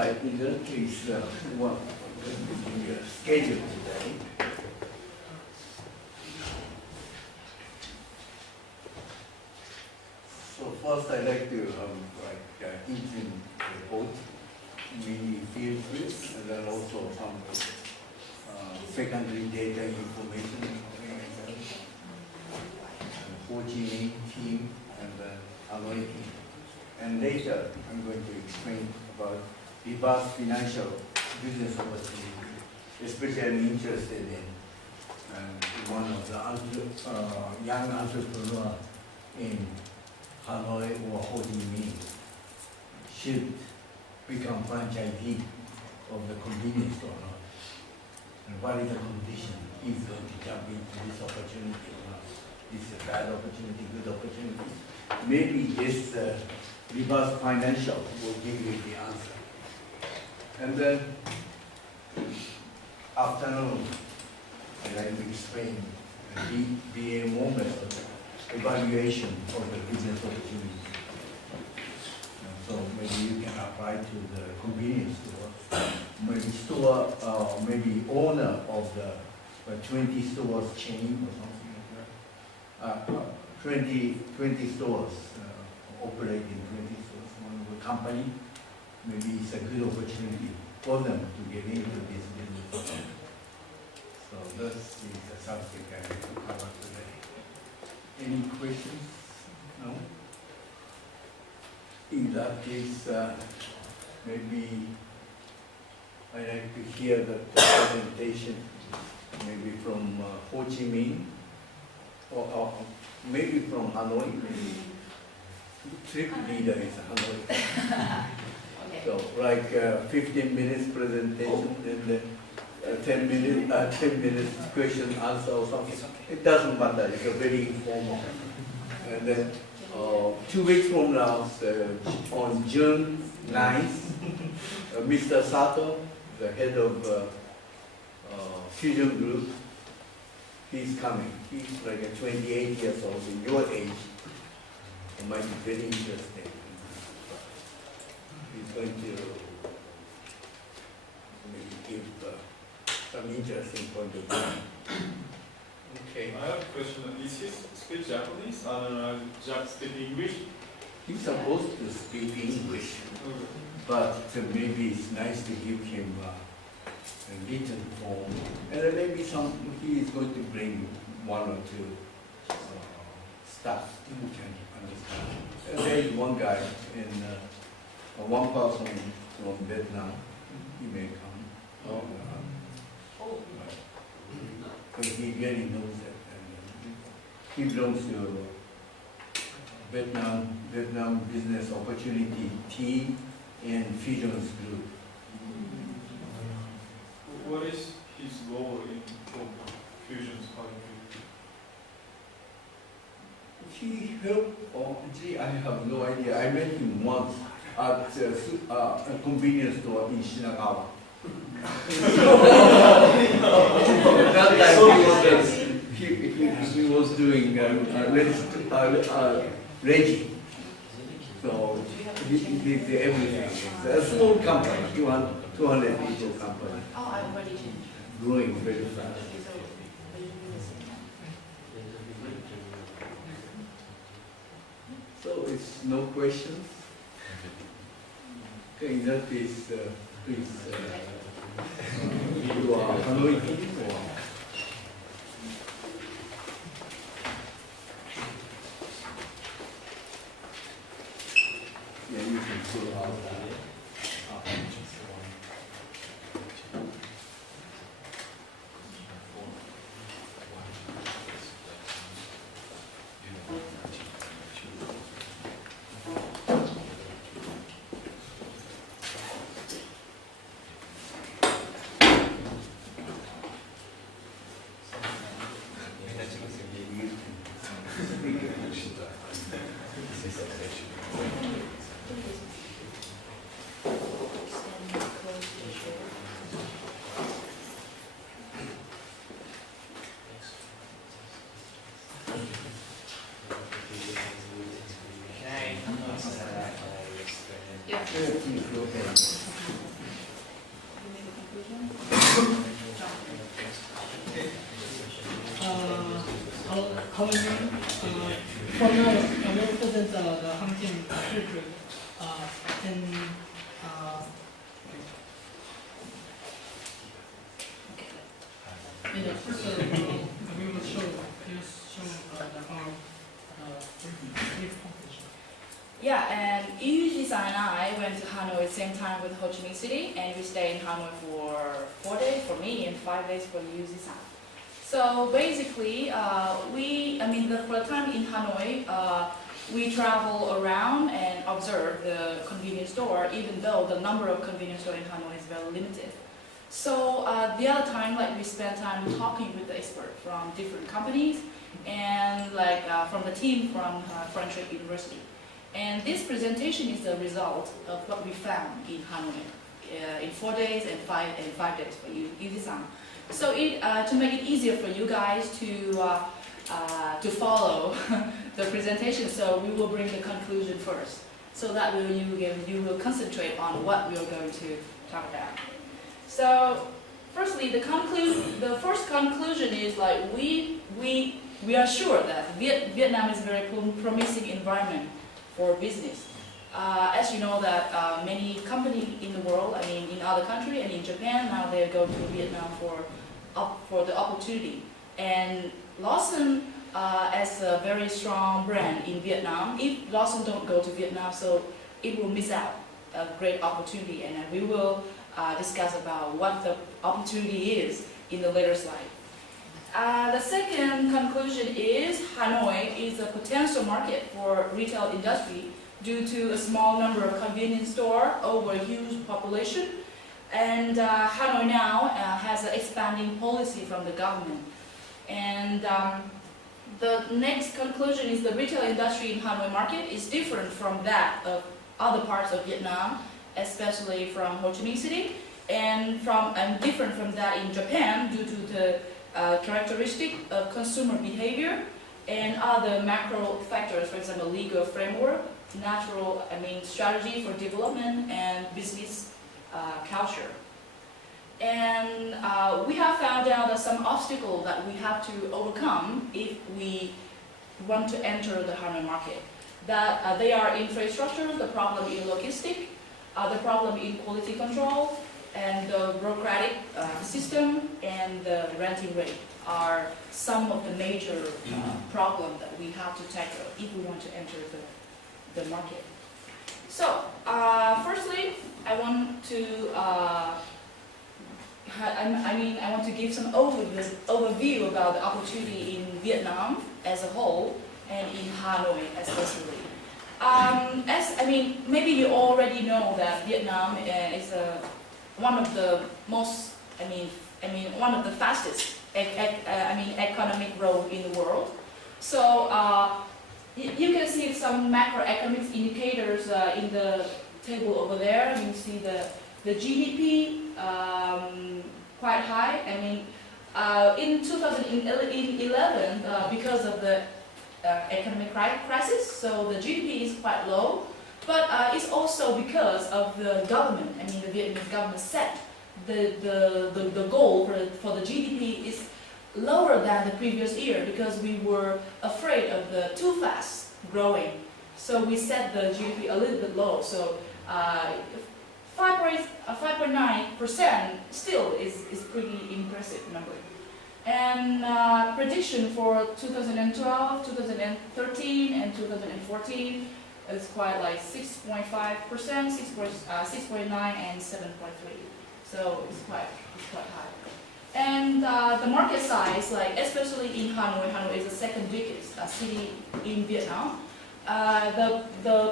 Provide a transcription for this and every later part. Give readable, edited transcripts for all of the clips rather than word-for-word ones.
right, in that case, what will be your schedule today? So first I'd like to intern report, mainly field trips, and then also some secondary data information, Ho Chi Minh team, and then Hanoi team. And later I'm going to explain about reverse financial business opportunity, especially I'm interested in one of the young entrepreneur in Hanoi or Ho Chi Minh should become franchisee of the convenience store or not. And what is the condition he's going to jump into this opportunity or not? Is it a bad opportunity, good opportunity? Maybe this reverse financial will give you the answer. And then afternoon, I'd like to explain the BA method evaluation of the business opportunity. And so maybe you can apply to the convenience store, maybe owner of the 20 stores chain or something like that. 20 stores, operating 20 stores, one of the company, maybe it's a good opportunity for them to get into this business. So this is the subject I will cover today. Any questions? No? In that case, maybe I'd like to hear the presentation, maybe from Ho Chi Minh, or maybe from Hanoi, maybe. Trip leader is Hanoi. Okay. So like 15 minutes presentation and then 10 minutes question answer or something. It doesn't matter, it's a very informal. And then 2 weeks from now, on June 9th, Mr. Sato, the head of Fusion Group, he's coming. He's like 28 years old, in your age. It might be very interesting. He's going to maybe give some interesting point of view. Okay. I have a question. Is he speak Japanese or just speak English? He's supposed to speak English, but maybe it's nice to give him a written form. And then maybe he is going to bring one or two staff who can understand. And there is one guy one person from Vietnam. He may come. Because he really knows it. And he belongs to Vietnam Business Opportunity Team and Fusions Group. What is his role in Fusion's company? He helped, gee, I have no idea. I met him once at a convenience store in Shinagawa. That time he was doing Reggie. So he did everything. It's a small company, 200 people company. Oh, I already did. Growing very fast. So it's no questions? Okay, in that case, please, you are Hanoi team or? Yeah, you can pull out that. Yeah. Yeah, please go ahead. You make a conclusion? Our name, for now, we represent the hunting children, and in the first we will show the brief conclusion. Yeah, and Yuji and I went to Hanoi at the same time with Ho Chi Minh City, and we stayed in Hanoi for 4 days for me and 5 days for Yuji-san. So basically, for the time in Hanoi, we travel around and observe the convenience store, even though the number of convenience stores in Hanoi is very limited. So the other time, we spent time talking with the expert from different companies and from the team from French University. And this presentation is the result of what we found in Hanoi in 4 days and 5 days for Yuji-san. So to make it easier for you guys to follow the presentation, so we will bring the conclusion first, so that you will concentrate on what we are going to talk about. So, firstly, the first conclusion is we are sure that Vietnam is a very promising environment for business. As you know that many companies in the world, in other countries and in Japan, now they go to Vietnam for the opportunity. And Lawson, as a very strong brand in Vietnam, if Lawson don't go to Vietnam, so it will miss out a great opportunity. And we will discuss about what the opportunity is in the later slide. The second conclusion is Hanoi is a potential market for retail industry due to a small number of convenience stores over a huge population. And Hanoi now has an expanding policy from the government. And the next conclusion is the retail industry in Hanoi market is different from that of other parts of Vietnam, especially from Ho Chi Minh City, and different from that in Japan due to the characteristic of consumer behavior and other macro factors, for example, legal framework, natural, strategy for development and business culture. And we have found out that some obstacles that we have to overcome if we want to enter the Hanoi market. That they are infrastructure, the problem in logistics, the problem in quality control, and the bureaucratic system and the renting rate are some of the major problems that we have to tackle if we want to enter the market. So, firstly, I want to give some overview about the opportunity in Vietnam as a whole and in Hanoi especially. Maybe you already know that Vietnam is one of the most, one of the fastest economic growth in the world. So you can see some macroeconomic indicators in the table over there. You see the GDP quite high. In 2011, because of the economic crisis, so the GDP is quite low. But it's also because of the government. The Vietnamese government set the goal for the GDP is lower than the previous year because we were afraid of the too fast growing. So we set the GDP a little bit low. So 5.9% still is pretty impressive number. And prediction for 2012, 2013, and 2014. It's quite 6.5%, 6.9, and 7.3. So it's quite high. And the market size, especially in Hanoi is the second biggest city in Vietnam. The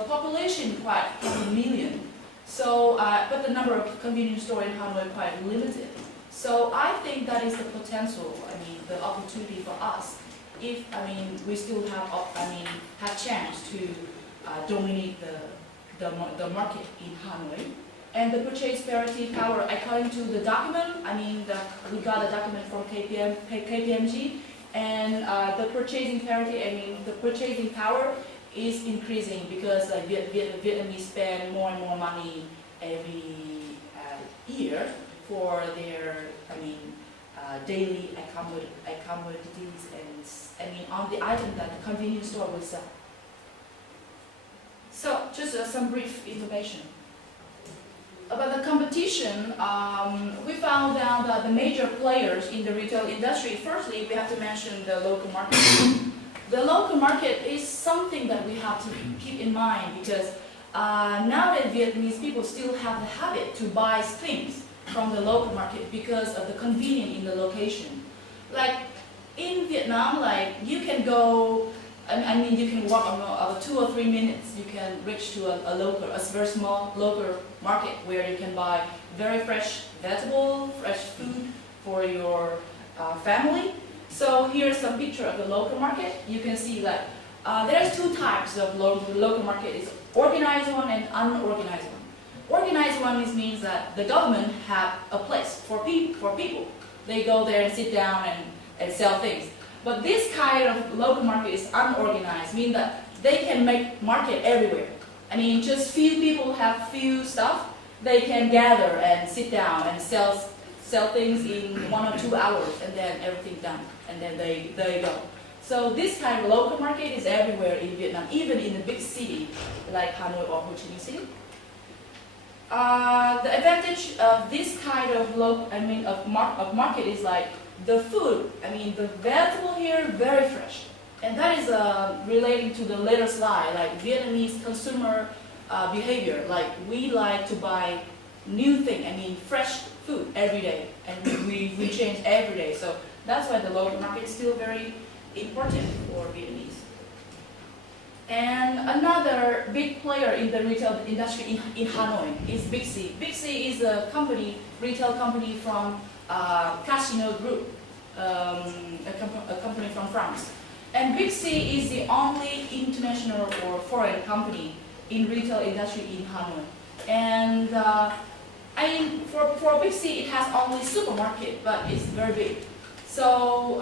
population quite 1 million. So, but the number of convenience stores in Hanoi quite limited. So I think that is the potential. The opportunity for us if we still have chance to dominate the market in Hanoi. And the purchase parity power, according to the document, we got a document from KPMG, and the purchasing parity, the purchasing power is increasing because Vietnamese spend more and more money every year for their, daily commodities and on the item that the convenience store will sell. So just some brief information. About the competition, we found out that the major players in the retail industry, firstly, we have to mention the local market. The local market is something that we have to keep in mind because nowadays Vietnamese people still have the habit to buy things from the local market because of the convenience in the location. Like in Vietnam, like you can go, you can walk about 2 or 3 minutes, you can reach to a very small local market where you can buy very fresh vegetable, fresh food for your family. So here's some picture of the local market. You can see like there's 2 types of local market. It's organized one and unorganized one. Organized one means that the government have a place for people. They go there and sit down and sell things. But this kind of local market is unorganized, meaning that they can make market everywhere. Just few people have few stuff. They can gather and sit down and sell things in 1 or 2 hours, and then everything done, and then they go. So this kind of local market is everywhere in Vietnam, even in the big city like Hanoi or Ho Chi Minh City. The advantage of this kind of market is like the food. The vegetable here very fresh, and that is relating to the later slide, like Vietnamese consumer behavior. Like we like to buy new thing. Fresh food every day, and we change every day. So that's why the local market is still very important for Vietnamese. And another big player in the retail industry in Hanoi is Big C. Big C is a retail company from Casino Group, a company from France. And Big C is the only international or foreign company in retail industry in Hanoi. And for Big C, it has only supermarket, but it's very big. So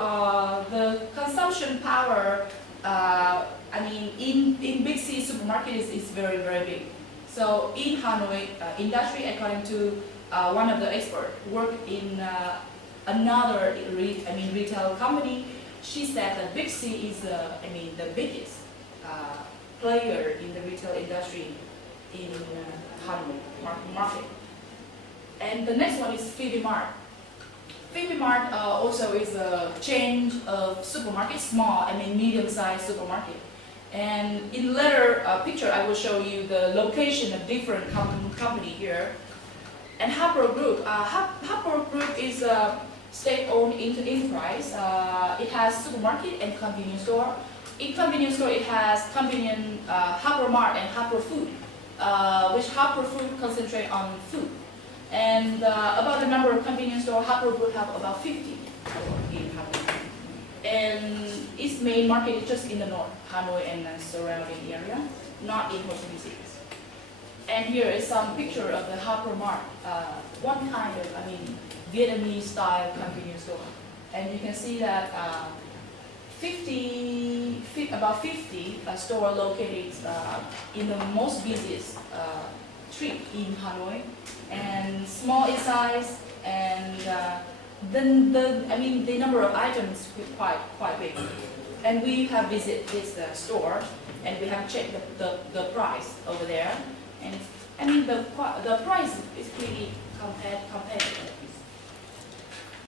the consumption power, in Big C supermarket is very, very big. So in Hanoi, industry, according to one of the experts, work in another retail company. She said that Big C is the biggest player in the retail industry in Hanoi market. And the next one is Phoebe Mart. Phoebe Mart also is a chain of supermarket, small, medium-sized supermarket. And in later picture, I will show you the location of different company here. And Harper Group. Harper Group is a state-owned enterprise. It has supermarket and convenience store. In convenience store, it has Harper Mart and Harper Food, which Harper Food concentrate on food. And about the number of convenience store, Harper Group have about 50 in Hanoi. And its main market is just in the north, Hanoi and surrounding area, not in Ho Chi Minh City. And here is some picture of the Harper Mart, one kind of, Vietnamese style convenience store. And you can see that about 50 store located in the most busiest street in Hanoi, and small in size, and the number of items is quite big. And we have visited this store, and we have checked the price over there. And the price is pretty